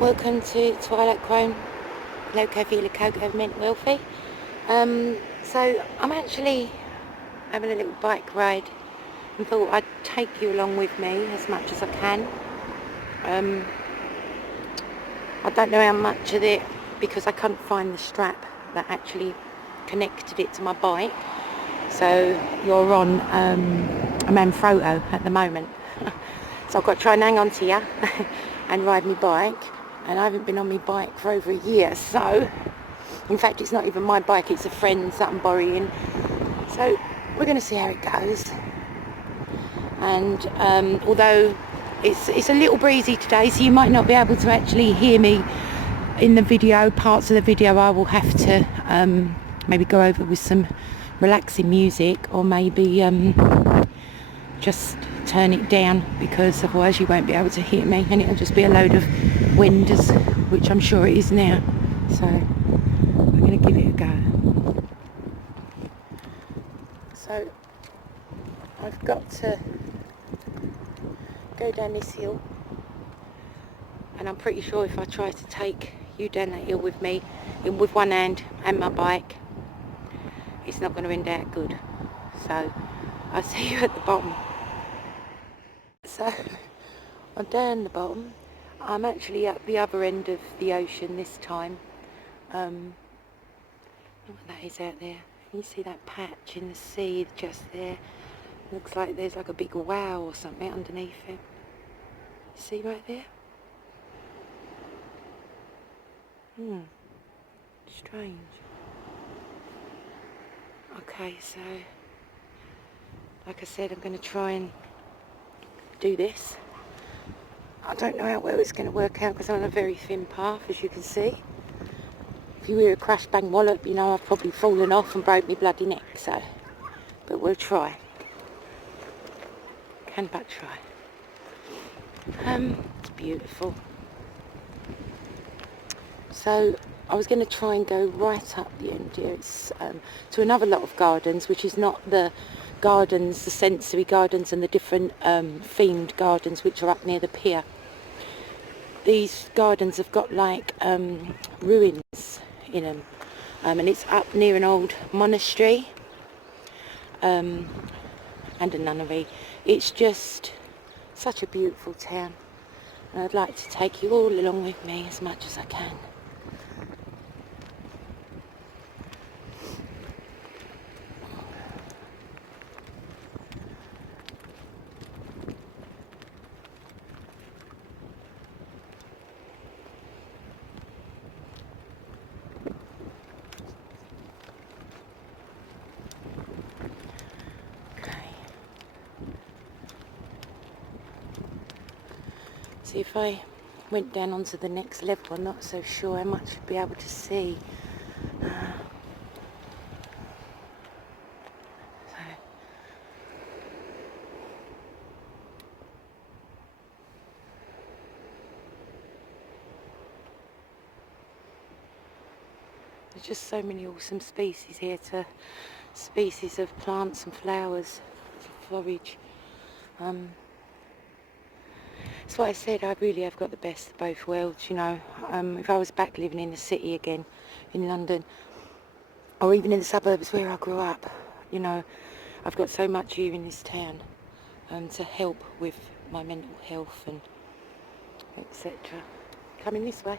Welcome to Twilight Chrome, Loco Vila Coco Mint Wealthy. So I'm actually having a little bike ride and thought I'd take you along with me as much as I can. I don't know how much of it, because I couldn't find the strap that actually connected it to my bike. So you're on a Manfrotto at the moment. So I've got to try and hang on to you and ride my bike. And I haven't been on my bike for over a year, so in fact it's not even my bike, it's a friend's that I'm borrowing. So we're going to see how it goes. And although it's a little breezy today, so you might not be able to actually hear me in the video, parts of the video I will have to maybe go over with some relaxing music, or maybe just turn it down, because otherwise you won't be able to hear me and it'll just be a load of wind, which I'm sure it is now. So we're going to give it a go. So I've got to go down this hill, and I'm pretty sure if I try to take you down that hill with me with one hand and my bike, it's not going to end out good. So I'll see you at the bottom. So I'm down the bottom. I'm actually at the other end of the ocean this time. Look what that is out there. Can you see that patch in the sea just there? Looks like there's like a big wow or something underneath it. See right there? Strange. Okay, so like I said, I'm going to try and do this. I don't know how well it's going to work out, because I'm on a very thin path, as you can see. If you hear a crash bang wallop, you know I've probably fallen off and broke my bloody neck, so. But we'll try. Can but try. It's beautiful. So I was going to try and go right up the end here. It's to another lot of gardens, which is not the gardens, the sensory gardens and the different themed gardens which are up near the pier. These gardens have got like ruins in them, and it's up near an old monastery and a nunnery. It's just such a beautiful town, and I'd like to take you all along with me as much as I can. See, if I went down onto the next level, I'm not so sure how much I'd be able to see. There's just so many awesome species here, species of plants and flowers, foliage. That's what I said, I really have got the best of both worlds, you know. If I was back living in the city again, in London, or even in the suburbs where I grew up, you know, I've got so much here in this town to help with my mental health and etc. Coming this way.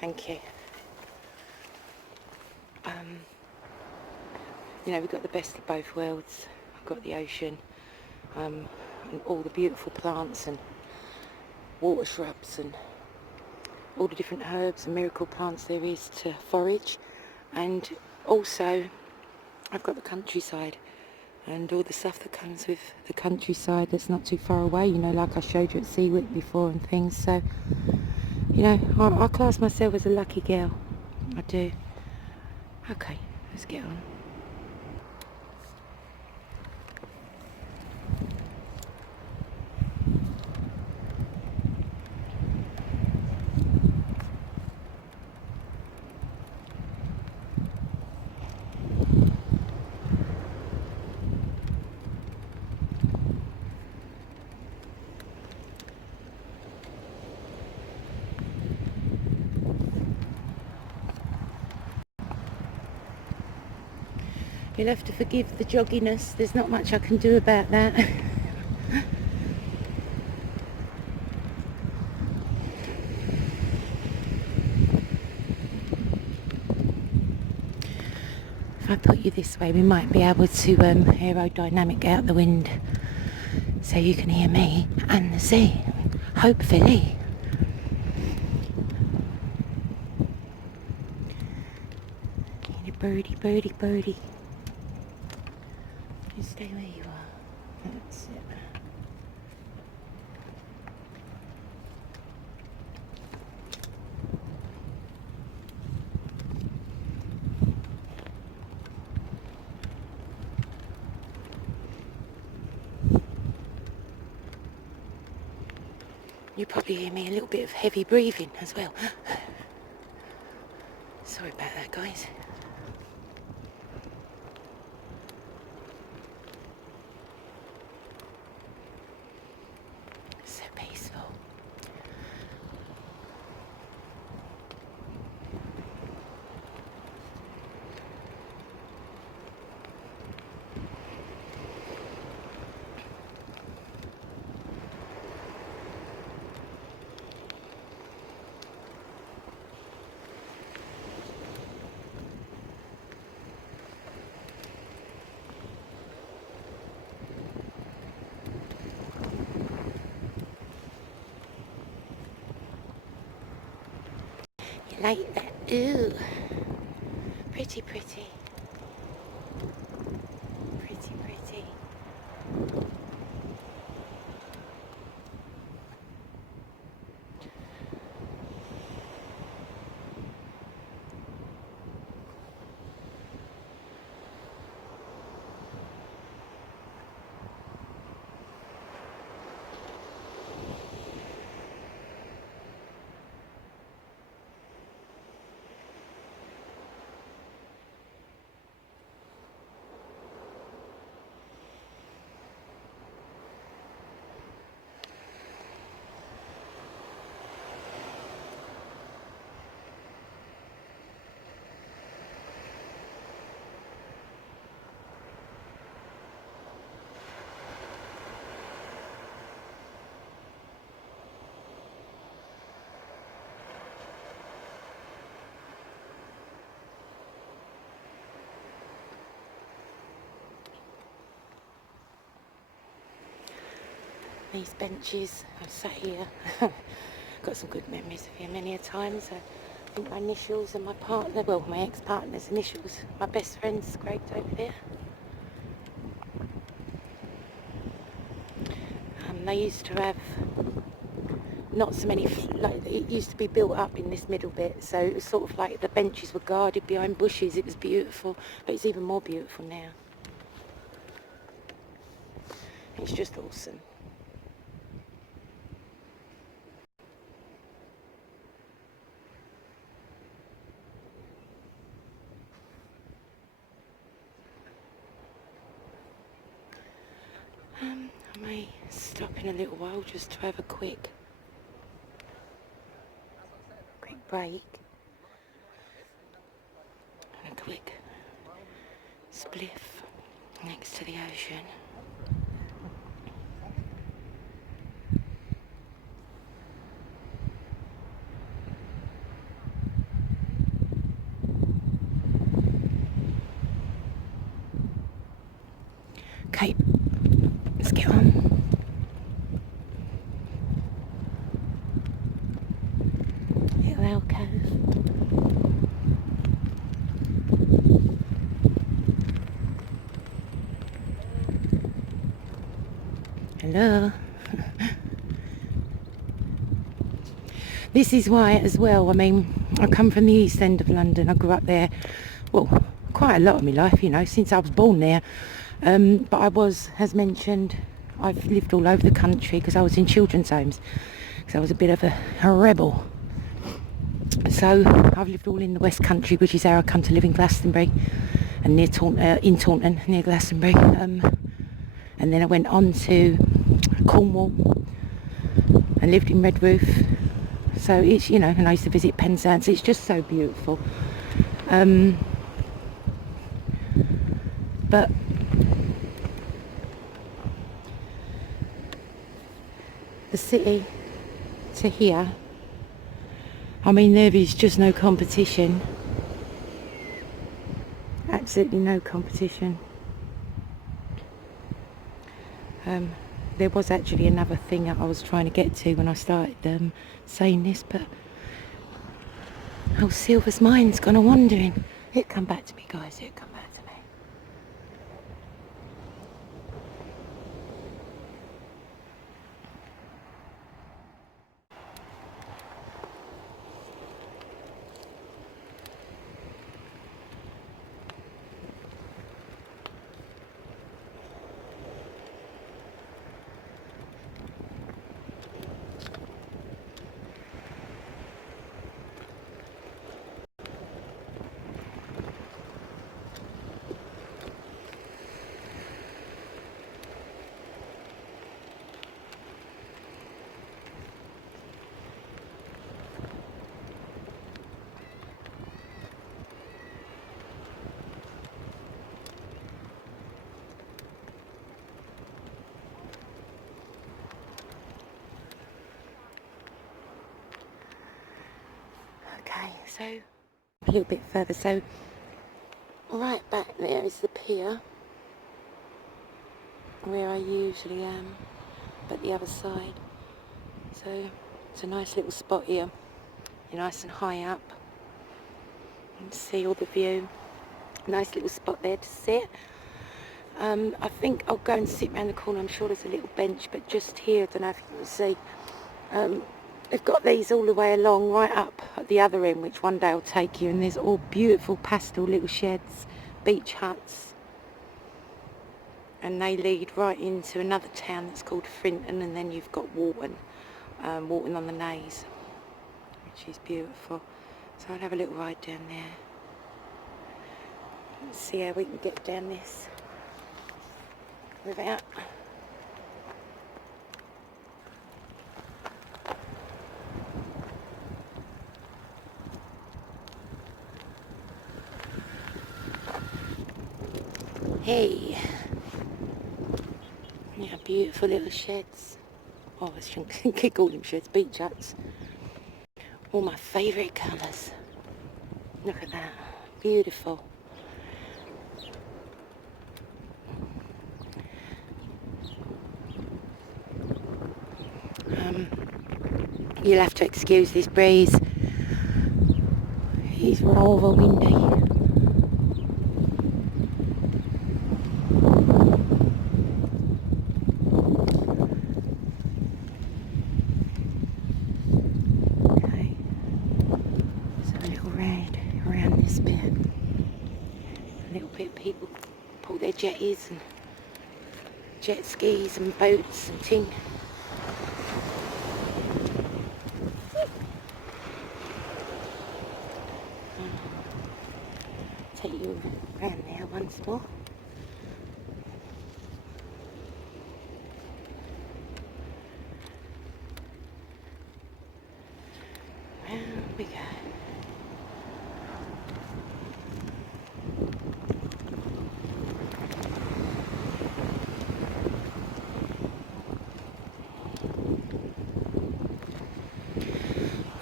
Thank you. You know, we've got the best of both worlds. I've got the ocean, and all the beautiful plants and water shrubs and all the different herbs and miracle plants there is to forage. And also I've got the countryside and all the stuff that comes with the countryside that's not too far away, you know, like I showed you at Seawick before and things. So, you know, I class myself as a lucky girl. I do. Okay, let's get on. You'll have to forgive the jogginess, there's not much I can do about that. If I put you this way, we might be able to aerodynamic out the wind so you can hear me and the sea, hopefully. Birdie, birdie, birdie. Just stay where you are. That's it. You probably hear me a little bit of heavy breathing as well. Sorry about that, guys. So peaceful. Like that. Ooh. Pretty, pretty. Pretty, pretty. These benches, I've sat here, got some good memories of here many a times. I think my initials and my partner, well, my ex-partner's initials, my best friend's scraped over there. They used to have not so many, like it used to be built up in this middle bit, so it was sort of like the benches were guarded behind bushes. It was beautiful, but it's even more beautiful now. It's just awesome. I may stop in a little while just to have a quick break and a quick spliff next to the ocean. Okay, let's get on. Little alcove. Hello. This is why as well, I mean, I come from the East End of London. I grew up there, well, quite a lot of my life, you know, since I was born there. But I was, as mentioned, I've lived all over the country because I was in children's homes, because I was a bit of a rebel. So I've lived all in the West Country, which is how I come to live in Glastonbury and near in Taunton, near Glastonbury. And then I went on to Cornwall and lived in Redroof. So it's, you know, and I used to visit Penzance. It's just so beautiful. but the city to here, I mean, there is just no competition. Absolutely no competition. There was actually another thing that I was trying to get to when I started saying this, but oh, Silver's mind's gone a wandering. It'll come back to me, guys, it'll come back to me. Okay, so a little bit further, so right back there is the pier where I usually am, but the other side. So it's a nice little spot here. You're nice and high up. You can see all the view. Nice little spot there to sit. I think I'll go and sit round the corner. I'm sure there's a little bench, but just here, I don't know if you can see. They've got these all the way along, right up at the other end, which one day I'll take you, and there's all beautiful pastel little sheds, beach huts. And they lead right into another town that's called Frinton, and then you've got Walton, Walton on the Naze, which is beautiful. So I'll have a little ride down there. Let's see how we can get down this without... Hey! Yeah, beautiful little sheds. Oh, I shouldn't call them sheds, beach huts. All my favourite colours. Look at that. Beautiful. You'll have to excuse this breeze. It's rather windy. Okay. So a little round around this bit. A little bit of people pull their jetties and jet skis and boats and ting. Take you around there once more. Round we go.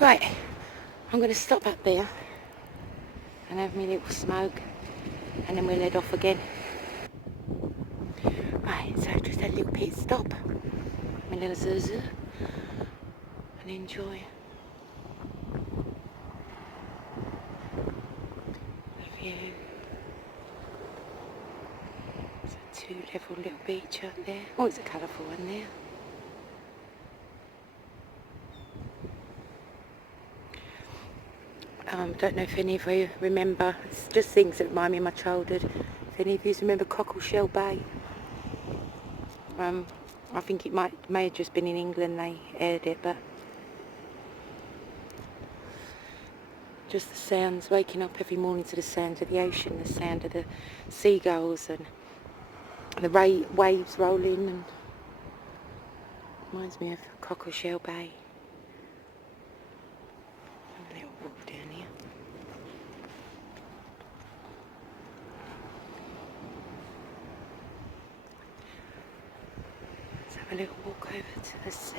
Right, I'm going to stop up there and have me little smoke, and then we'll head off again. Right, so just a little pit stop, my little zuzu, and enjoy the view. It's a two-level little beach out there. Oh, it's a colourful one there. Don't know if any of you remember, it's just things that remind me of my childhood. If any of you remember Cockleshell Bay, I think it may have just been in England they aired it, but just the sounds, waking up every morning to the sound of the ocean, the sound of the seagulls and the waves rolling, and reminds me of Cockleshell Bay. A little walk down here. have a little walk over to the sea.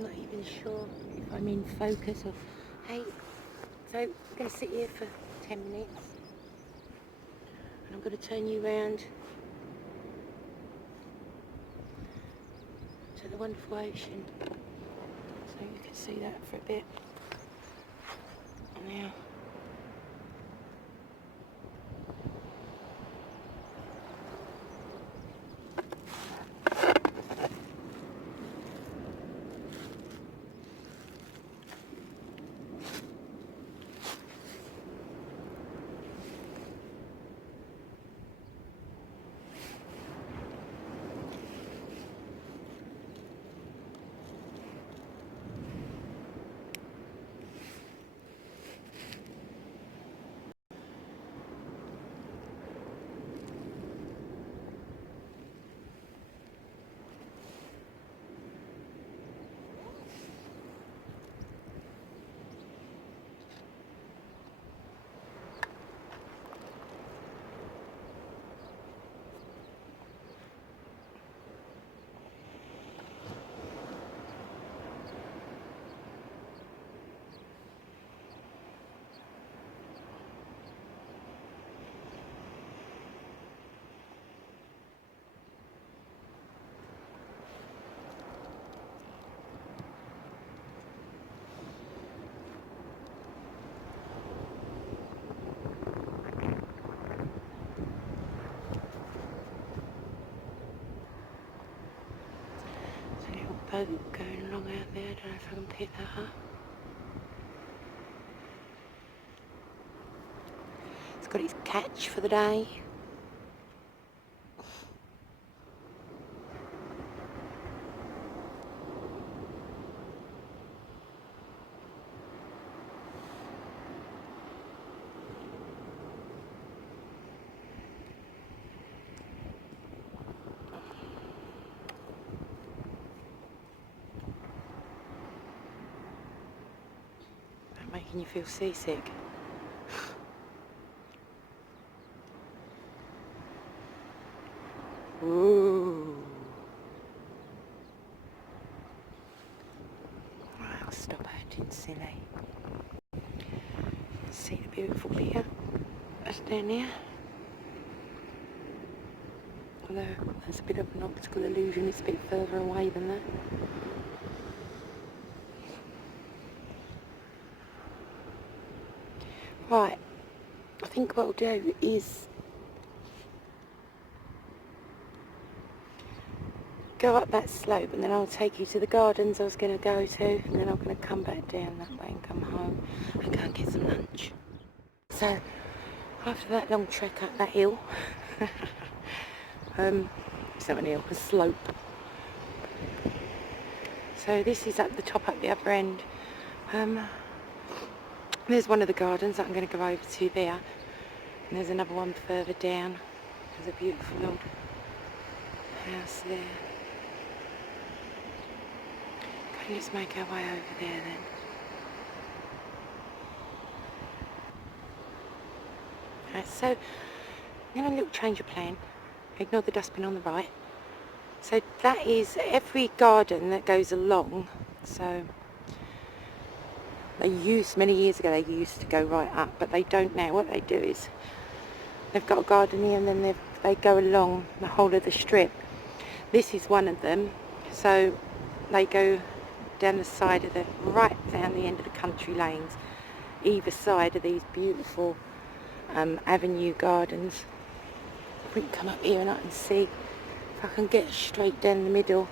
Not even sure if I'm in focus or... Hey, so I'm going to sit here for 10 minutes and I'm going to turn you around to the wonderful ocean so you can see that for a bit. Now, boat going along out there, I don't know if I can pick that up. It's got its catch for the day. Making you feel seasick. Ooh. Right, I'll stop acting silly. See the beautiful pier that's down there. Although that's a bit of an optical illusion, it's a bit further away than that. Right, I think what I'll do is go up that slope and then I'll take you to the gardens I was going to go to, and then I'm going to come back down that way and come home and go and get some lunch. So after that long trek up that hill, it's not an hill, a slope. So this is at the top, at the upper end. There's one of the gardens that I'm going to go over to there, and there's another one further down. There's a beautiful old house there. Okay, let's make our way over there then. Right, so I'm going to a little change of plan. Ignore the dustbin on the right. So that is every garden that goes along. So they used, many years ago, they used to go right up, but they don't now. What they do is they've got a garden here and then they go along the whole of the strip. This is one of them. So they go down the side of the, right down the end of the country lanes, either side of these beautiful avenue gardens. We can come up here and I can see if I can get straight down the middle.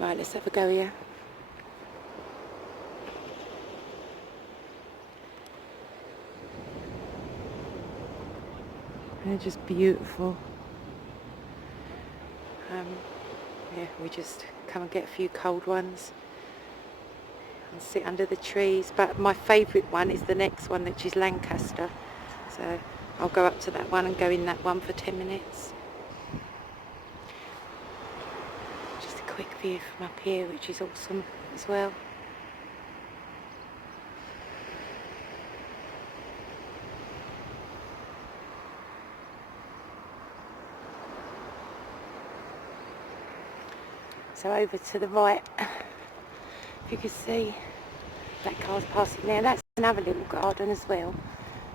Right, let's have a go here. They're just beautiful. Yeah, we just come and get a few cold ones and sit under the trees. But my favourite one is the next one, which is Lancaster. So I'll go up to that one and go in that one for 10 minutes. Just a quick view from up here, which is awesome as well. So over to the right, if you can see, that car's passing there. That's another little garden as well.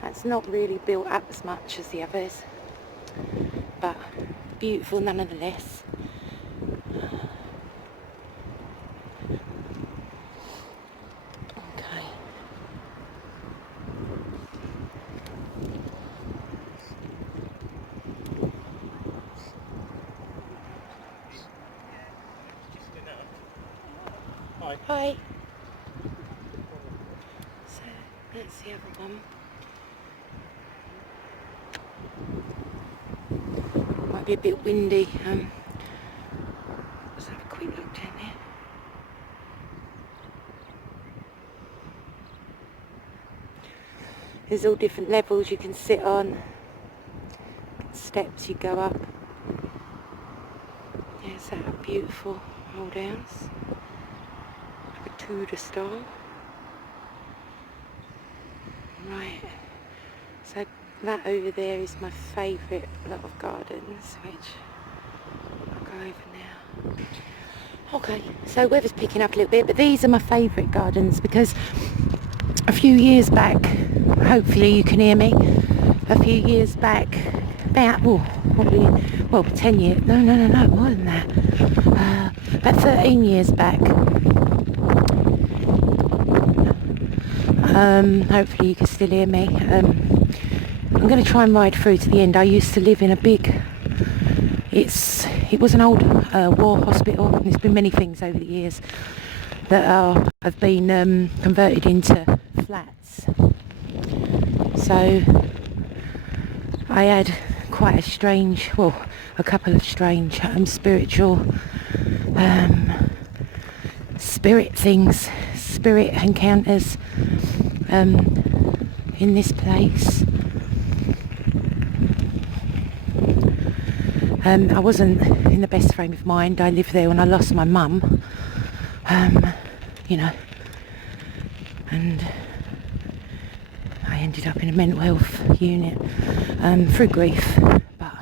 That's not really built up as much as the others, but beautiful nonetheless. Okay. Hi. So that's the other one. Might be a bit windy. Let's have a quick look down there. There's all different levels you can sit on. Steps you go up. There's that beautiful old house. Like a Tudor style. Right. So that over there is my favourite lot of gardens, which I'll go over now. Okay, so weather's picking up a little bit, but these are my favourite gardens because a few years back, hopefully you can hear me, a few years back, about, probably, 10 years, no, more than that, about 13 years back, hopefully you can still hear me. I'm going to try and ride through to the end. I used to live in a big, it was an old war hospital. There's been many things over the years that have been converted into flats. So I had quite a strange, a couple of strange spiritual spirit things, spirit encounters in this place. I wasn't in the best frame of mind. I lived there when I lost my mum, you know, and I ended up in a mental health unit through grief. But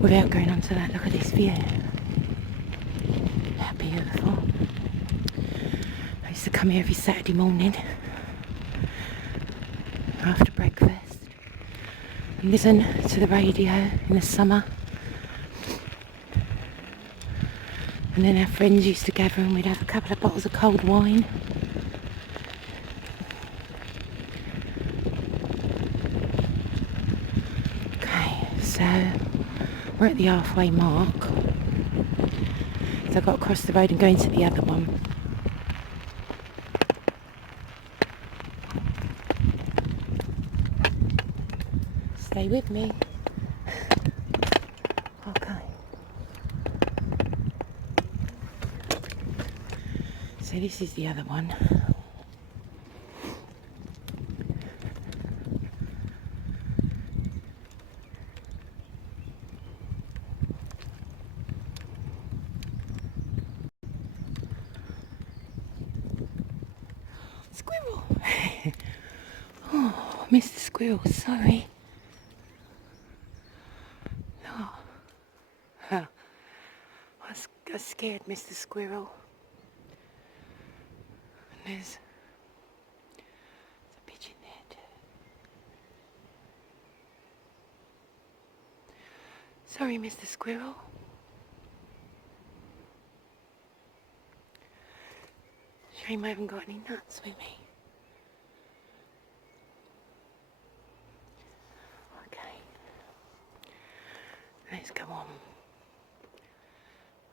without going on to that, look at this view. How beautiful. I used to come here every Saturday morning after breakfast and listen to the radio in the summer. And then our friends used to gather and we'd have a couple of bottles of cold wine. Okay, so we're at the halfway mark. So I've got to cross the road and go into the other one. Stay with me. Okay. So this is the other one. Squirrel! Oh, Mr. Squirrel, sorry. Oh. Huh. I scared Mr. Squirrel. And there's a pigeon there too. Sorry, Mr. Squirrel. Shame I haven't got any nuts with me. Okay. Let's go on.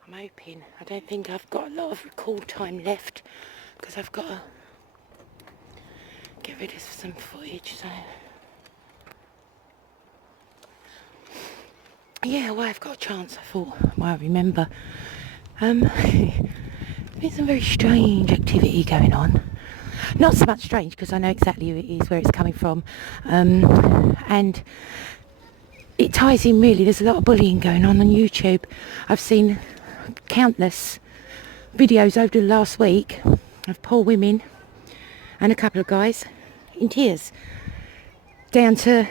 I'm hoping, I don't think I've got a lot of record time left because I've got to get rid of some footage, so yeah, well, I've got a chance. I thought, well, I remember there's been some very strange activity going on. Not so much strange because I know exactly who it is, where it's coming from, and it ties in really. There's a lot of bullying going on YouTube. I've seen countless videos over the last week of poor women and a couple of guys in tears, down to,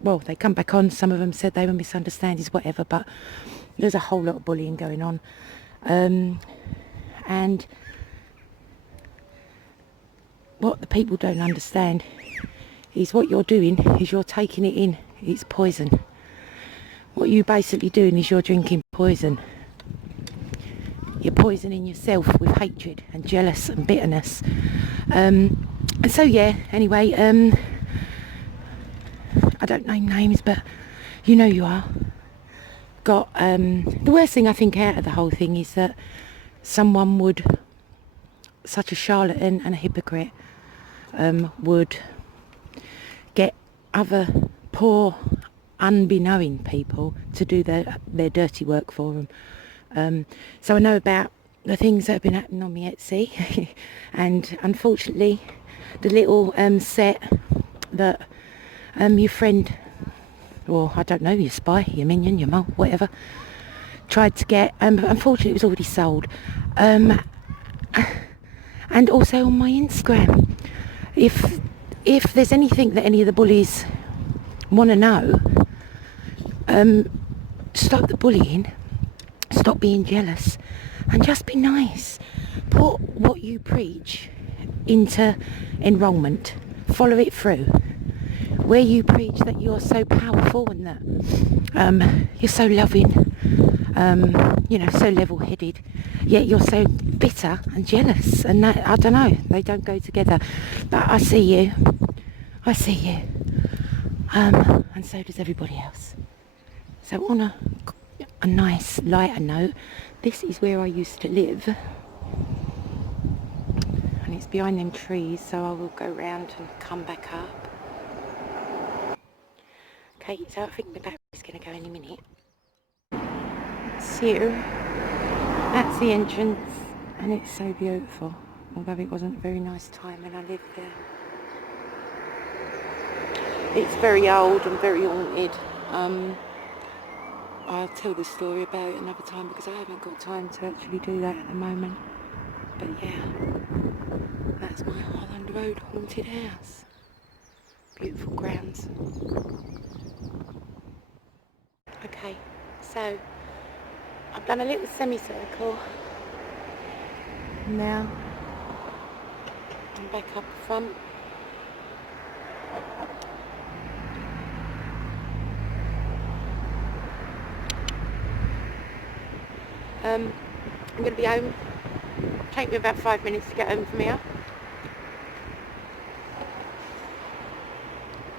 well, they come back on, some of them said they were misunderstandings, whatever, but there's a whole lot of bullying going on. And what the people don't understand is what you're doing is you're taking it in. It's poison. What you're basically doing is you're drinking poison. You're poisoning yourself with hatred and jealous and bitterness. And so yeah, anyway, I don't name names, but you know you are. Got the worst thing I think out of the whole thing is that someone would, such a charlatan and a hypocrite, would get other poor, unbeknowing people to do their dirty work for them. So I know about the things that have been happening on my Etsy, and unfortunately, the little set that your friend, or I don't know, your spy, your minion, your mole, whatever, tried to get, but unfortunately it was already sold. And also on my Instagram, if there's anything that any of the bullies want to know, stop the bullying, stop being jealous, and just be nice. Put what you preach into enrolment, follow it through. Where you preach that you're so powerful and that you're so loving, you know, so level-headed, yet you're so bitter and jealous, and that, I don't know, they don't go together. But I see you, and so does everybody else. So on a nice lighter note, this is where I used to live, and it's behind them trees, so I will go round and come back up. Okay, so I think my battery's going to go any minute. So, that's the entrance, and it's so beautiful, although it wasn't a very nice time when I lived there. It's very old and very haunted. I'll tell the story about it another time because I haven't got time to actually do that at the moment. But yeah, that's my Holland Road haunted house. Beautiful grounds. Okay, so I've done a little semicircle. Now I'm back up front. I'm going to be home. Take me about 5 minutes to get home from here.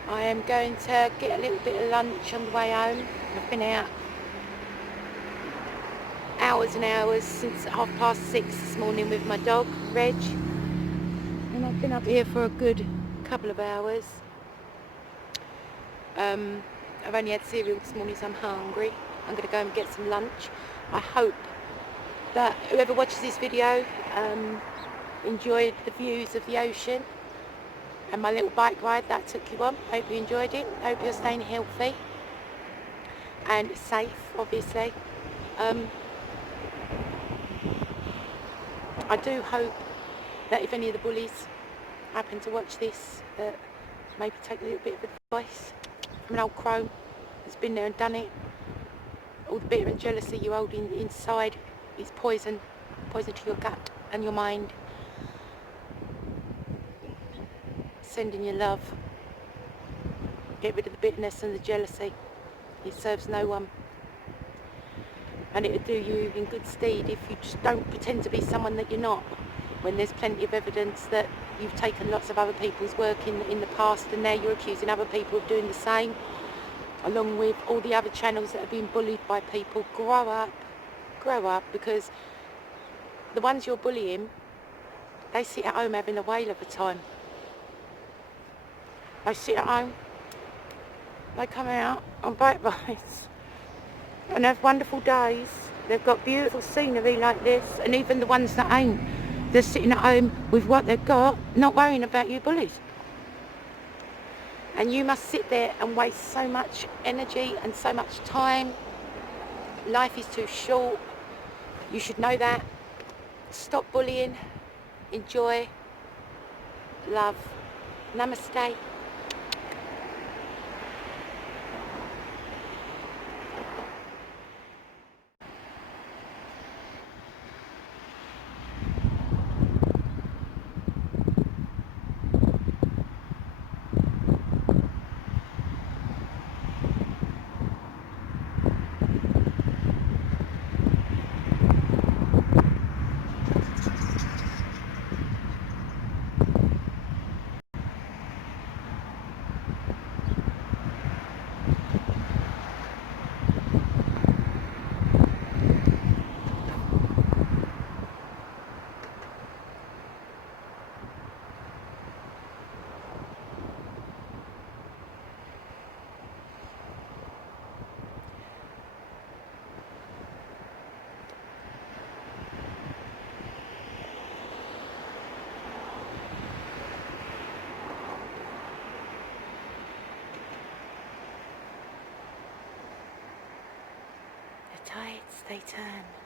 I am going to get a little bit of lunch on the way home. I've been out hours and hours since 6:30 this morning with my dog, Reg. And I've been up here for a good couple of hours. I've only had cereal this morning, so I'm hungry. I'm going to go and get some lunch. I hope that whoever watches this video enjoyed the views of the ocean and my little bike ride that I took you on. Hope you enjoyed it. Hope you're staying healthy and safe, obviously. I do hope that if any of the bullies happen to watch this, that maybe take a little bit of advice from an old crone that's been there and done it. All the bitter and jealousy you hold inside is poison to your gut and your mind. Send in your love. Get rid of the bitterness and the jealousy. It serves no one. And it'll do you in good stead if you just don't pretend to be someone that you're not. when there's plenty of evidence that you've taken lots of other people's work in the past, and now you're accusing other people of doing the same, along with all the other channels that have been bullied by people. Grow up, because the ones you're bullying, they sit at home having a whale of a time. They sit at home, they come out on bike rides and have wonderful days. They've got beautiful scenery like this, and even the ones that ain't, they're sitting at home with what they've got, not worrying about you bullies. And you must sit there and waste so much energy and so much time. Life is too short. You should know that. Stop bullying. Enjoy. Love. Namaste. The tides, they turn.